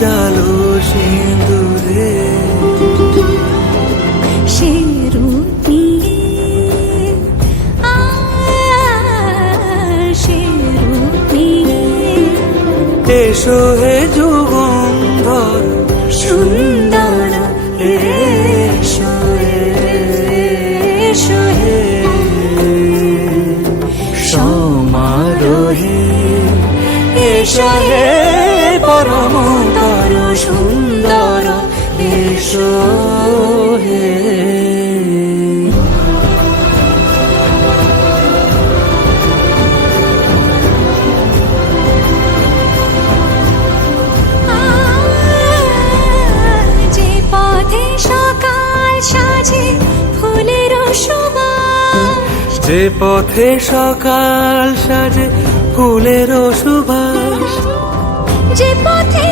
মেশালো সিঁদুরে। সে রূপ নিয়ে, সে রূপ নিয়ে এসো হে যুগন্ধর সুন্দর, এসো এসো হে সমারোহে। এসো হে পরমতর সুন্দর, এসো হে। যে পথে সকাল সাজে ফুলের সুবাস, যে পথে সকাল সাজে ফুলের সুবাস, যে পথে